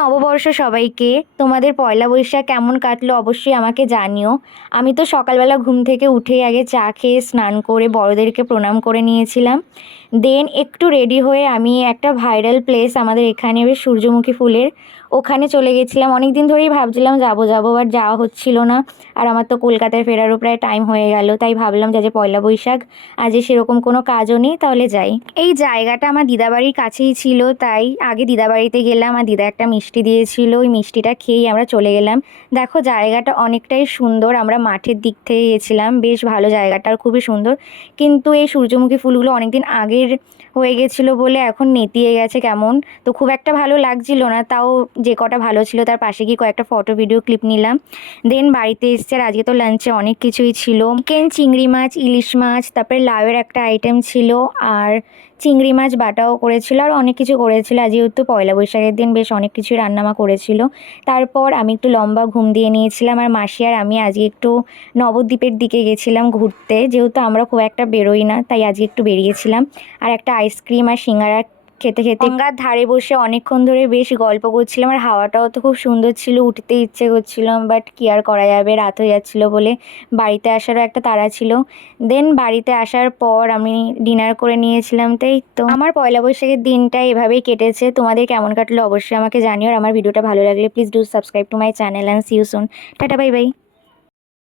নববর্ষ সবাইকে। তোমাদের পয়লা বৈশাখ কেমন কাটলো অবশ্যই আমাকে জানিও। আমি তো সকালবেলা ঘুম থেকে উঠেই আগে চা খেয়ে স্নান করে বড়দেরকে প্রণাম করে নিয়েছিলাম। দেন একটু রেডি হয়ে আমি একটা ভাইরাল প্লেস আমাদের এখানে বেশ সূর্যমুখী ফুলের, ওখানে চলে গেছিলাম। অনেক দিন ধরেই ভাবছিলাম যাবো যাবো, বাট যাওয়া হচ্ছিল না। আর আমার তো কলকাতায় ফেরারও প্রায় টাইম হয়ে গেল, তাই ভাবলাম যে পয়লা বৈশাখ আজ সেরকম কোনো কাজও নেই, তাহলে যাই। এই জায়গাটা আমার দিদাবাড়ির কাছেই ছিল, তাই আগে দিদাবাড়িতে গেলাম আর দিদা একটা মিষ্টি দিয়েছিল, ওই মিষ্টিটা খেয়েই আমরা চলে গেলাম। দেখো জায়গাটা অনেকটাই সুন্দর, আমরা মাঠের দিক থেকে গেছিলাম, বেশ ভালো জায়গাটা আর খুবই সুন্দর। কিন্তু এই সূর্যমুখী ফুলগুলো অনেকদিন আগের হয়ে গেছিলো বলে এখন নেতিয়ে গেছে কেমন, তো খুব একটা ভালো লাগছিল না। তাও যে কটা ভালো ছিল তার পাশে গিয়ে কয়েকটা ফটো ভিডিও ক্লিপ নিলাম। দেন বাড়িতে এসছে, আর আজকে তো লাঞ্চে অনেক কিছুই ছিল, চিকেন, চিংড়ি মাছ, ইলিশ মাছ, তারপরে লাউয়ের একটা আইটেম ছিল, আর চিংড়ি মাছ বাটাও করেছিল, আর অনেক কিছু করেছিল। আজ যেহেতু পয়লা বৈশাখের দিন বেশ অনেক কিছুই রান্নামা করেছিল। তারপর আমি একটু লম্বা ঘুম দিয়ে নিয়েছিলাম, আর মাসি আর আমি আজকে একটু নবদ্বীপের দিকে গেছিলাম ঘুরতে, যেহেতু আমরা খুব একটা বেরোই না তাই আজকে একটু বেরিয়েছিলাম। আর একটা আইসক্রিম আর সিঙ্গারা খেতে খেতে গঙ্গার ধারে বসে অনেকক্ষণ ধরে বেশ গল্প করছিলাম, আর হাওয়াটাও তো খুব সুন্দর ছিল, উঠতে ইচ্ছে করছিলাম, বাট কি আর করা যাবে, রাত হয়ে যাচ্ছিলো বলে বাড়িতে আসারও একটা তাড়া ছিল। দেন বাড়িতে আসার পর আমি ডিনার করে নিয়েছিলাম। তাই তো আমার পয়লা বৈশাখের দিনটা এভাবেই কেটেছে। তোমাদের কেমন কাটলো অবশ্যই আমাকে জানিও, আর আমার ভিডিওটা ভালো লাগলে please do subscribe to my channel and see you soon. Ta ta, bye by.